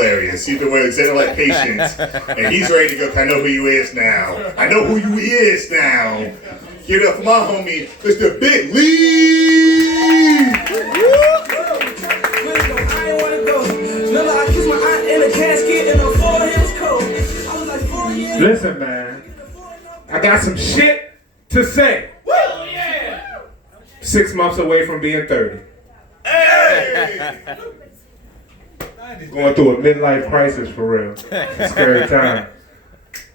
hilarious. He's been wearing Xanax like Patience, and he's ready to go. I know who you is now. I know who you is now. Give it up for my homie, Mr. Big Lee. Listen, man, I got some shit to say. 6 months away from being 30. Hey! Going through a midlife crisis for real. It's a scary time.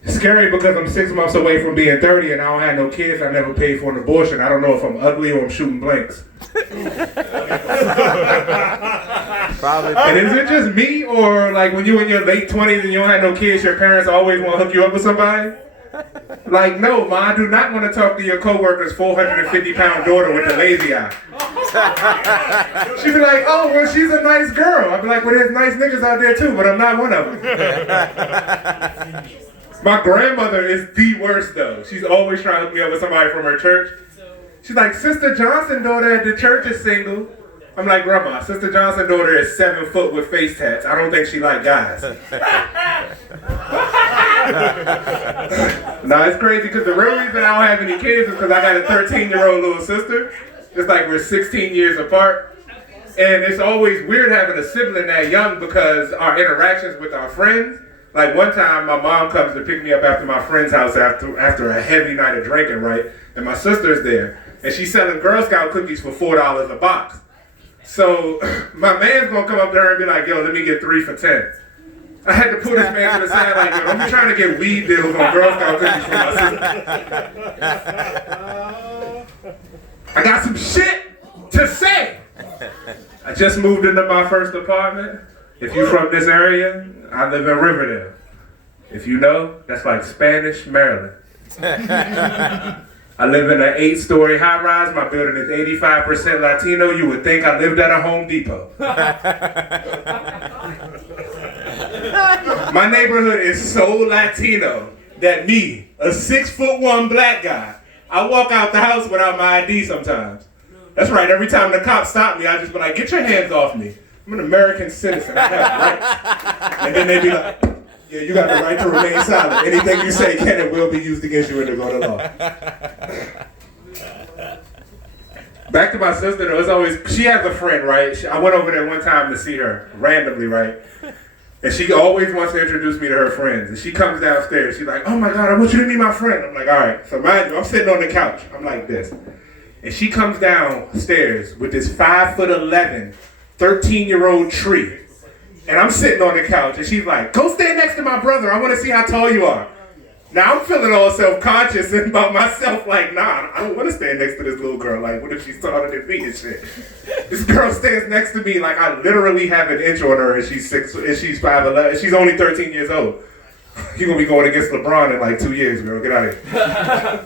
It's scary because I'm 6 months away from being 30 and I don't have no kids. I never paid for an abortion. I don't know if I'm ugly or I'm shooting blanks. Probably. And is it just me, or like when you in your late 20s and you don't have no kids, your parents always want to hook you up with somebody? Like, no, ma, I do not want to talk to your coworker's 450-pound daughter with the lazy eye. She'd be like, oh, well, she's a nice girl. I'd be like, well, there's nice niggas out there too, but I'm not one of them. My grandmother is the worst, though. She's always trying to hook me up with somebody from her church. She's like, Sister Johnson daughter at the church is single. I'm like, Grandma, Sister Johnson daughter is 7 foot with face tats. I don't think she like guys. No, it's crazy because the real reason I don't have any kids is because I got a 13-year-old little sister. It's like we're 16 years apart. And it's always weird having a sibling that young because our interactions with our friends. Like one time my mom comes to pick me up after my friend's house after a heavy night of drinking, right? And my sister's there. And she's selling Girl Scout cookies for $4 a box. So my man's gonna come up there and be like, yo, let me get 3 for 10. I had to pull this man to the side like, yo, I'm trying to get weed deals on Girl Scout cookies for my sister. I got some shit to say. I just moved into my first apartment. If you're from this area, I live in Riverdale. If you know, that's like Spanish Maryland. I live in an 8-story high-rise. My building is 85% Latino. You would think I lived at a Home Depot. My neighborhood is so Latino that me, a 6'1" black guy, I walk out the house without my ID sometimes. That's right, every time the cops stop me, I just be like, get your hands off me. I'm an American citizen, I have rights. And then they be like, yeah, you got the right to remain silent. Anything you say can and will be used against you in the court of law. Back to my sister, though, it's always, she has a friend, right? I went over there one time to see her, randomly, right? And she always wants to introduce me to her friends. And she comes downstairs, she's like, oh my God, I want you to meet my friend. I'm like, all right. So mind you, I'm sitting on the couch, I'm like this. And she comes downstairs with this 5'11", 13-year-old tree. And I'm sitting on the couch, and she's like, go stand next to my brother. I want to see how tall you are. Now, I'm feeling all self-conscious about myself, like, nah, I don't want to stand next to this little girl. Like, what if she's taller than me and shit? This girl stands next to me, like, I literally have an inch on her, and she's 5'11", and she's only 13 years old. You're going to be going against LeBron in, like, 2 years, girl. Get out of here.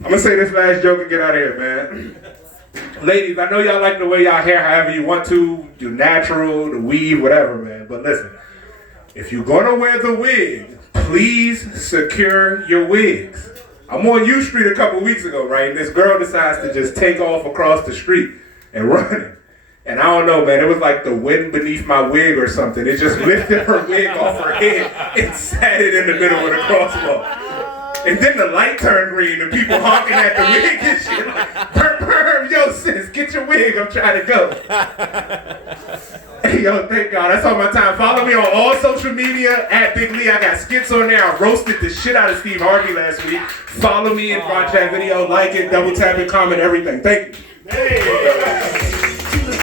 I'm going to say this last joke and get out of here, man. Ladies, I know y'all like to wear y'all hair however you want to, do natural, the weave, whatever, man. But listen, if you're gonna wear the wig, please secure your wigs. I'm on U Street a couple weeks ago, right? And this girl decides to just take off across the street and run it. And I don't know, man, it was like the wind beneath my wig or something. It just lifted her wig off her head and sat it in the middle of the crosswalk. And then the light turned green and people honking at the wig and shit like, perm, yo sis, get your wig, I'm trying to go. Hey, yo, thank God, that's all my time. Follow me on all social media, at Big Lee. I got skits on there. I roasted the shit out of Steve Harvey last week. Follow me and watch that video, like it, double tap it, comment, everything. Thank you. Hey.